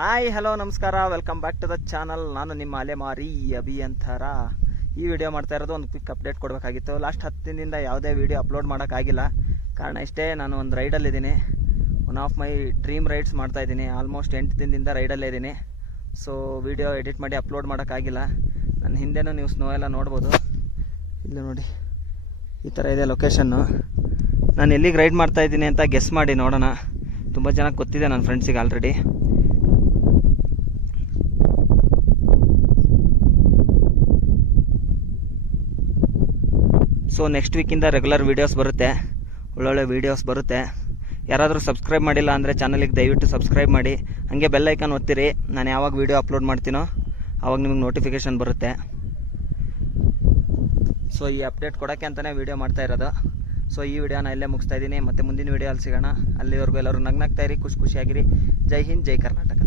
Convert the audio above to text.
Hi hello ನಮಸ್ಕಾರ, welcome back to the channel. ನಾನು ನಿಮ್ಮ ಅಲೆಮಾರಿ ಅಭಿಯಂತರ. ಈ ವಿಡಿಯೋ ಮಾಡ್ತಾ ಇರೋದು ಒಂದು ಕ್ವಿಕ್ ಅಪ್ಡೇಟ್ ಕೊಡಬೇಕಾಗಿತ್ತು. ಲಾಸ್ಟ್ 10 ದಿನದಿಂದ ಯಾವುದೇ ವಿಡಿಯೋ ಅಪ್ಲೋಡ್ ಮಾಡೋಕ್ಕಾಗಿಲ್ಲ. ಕಾರಣ ಇಷ್ಟೇ, ನಾನು ಒಂದು ರೈಡಲ್ಲಿದ್ದೀನಿ. One of my dream rides ಮಾಡ್ತಾಯಿದ್ದೀನಿ. ಆಲ್ಮೋಸ್ಟ್ 8 ದಿನದಿಂದ ರೈಡಲ್ಲೇ ಇದ್ದೀನಿ. ಸೊ ವಿಡಿಯೋ ಎಡಿಟ್ ಮಾಡಿ ಅಪ್ಲೋಡ್ ಮಾಡೋಕ್ಕಾಗಿಲ್ಲ. ನನ್ನ ಹಿಂದೆನೂ ನೀವು ಸ್ನೋ ಎಲ್ಲ ನೋಡ್ಬೋದು. ಇಲ್ಲಿ ನೋಡಿ, ಈ ಥರ ಇದೆ ಲೊಕೇಶನ್ನು. ನಾನು ಎಲ್ಲಿಗೆ ರೈಡ್ ಮಾಡ್ತಾಯಿದ್ದೀನಿ ಅಂತ ಗೆಸ್ ಮಾಡಿ ನೋಡೋಣ. ತುಂಬ ಚೆನ್ನಾಗಿ ಗೊತ್ತಿದೆ ನನ್ನ ಫ್ರೆಂಡ್ಸಿಗೆ ಆಲ್ರೆಡಿ. ಸೊ ನೆಕ್ಸ್ಟ್ ವೀಕಿಂದ ರೆಗ್ಯುಲರ್ ವೀಡಿಯೋಸ್ ಬರುತ್ತೆ, ಒಳ್ಳೊಳ್ಳೆ ವೀಡಿಯೋಸ್ ಬರುತ್ತೆ. ಯಾರಾದರೂ ಸಬ್ಸ್ಕ್ರೈಬ್ ಮಾಡಿಲ್ಲ ಅಂದರೆ ಚಾನಲಿಗೆ ದಯವಿಟ್ಟು ಸಬ್ಸ್ಕ್ರೈಬ್ ಮಾಡಿ. ಹಾಗೆ ಬೆಲ್ ಐಕಾನ್ ಒತ್ತಿರಿ. ನಾನು ಯಾವಾಗ ವೀಡಿಯೋ ಅಪ್ಲೋಡ್ ಮಾಡ್ತೀನೋ ಆವಾಗ ನಿಮಗೆ ನೋಟಿಫಿಕೇಷನ್ ಬರುತ್ತೆ. ಸೊ ಈ ಅಪ್ಡೇಟ್ ಕೊಡೋಕ್ಕೆ ಅಂತಲೇ ವೀಡಿಯೋ ಮಾಡ್ತಾ ಇರೋದು. ಸೊ ಈ ವಿಡಿಯೋನ ಇಲ್ಲೇ ಮುಗಿಸ್ತಾ ಇದ್ದೀನಿ. ಮತ್ತು ಮುಂದಿನ ವೀಡಿಯೋ ಅಲ್ಲಿ ಸಿಗೋಣ. ಅಲ್ಲಿವರೆಗೂ ಎಲ್ಲರೂ ನಗ್ನಾಗ್ತಾ ಇರಿ, ಖುಷಿಯಾಗಿರಿ. ಜೈ ಹಿಂದ್, ಜೈ ಕರ್ನಾಟಕ.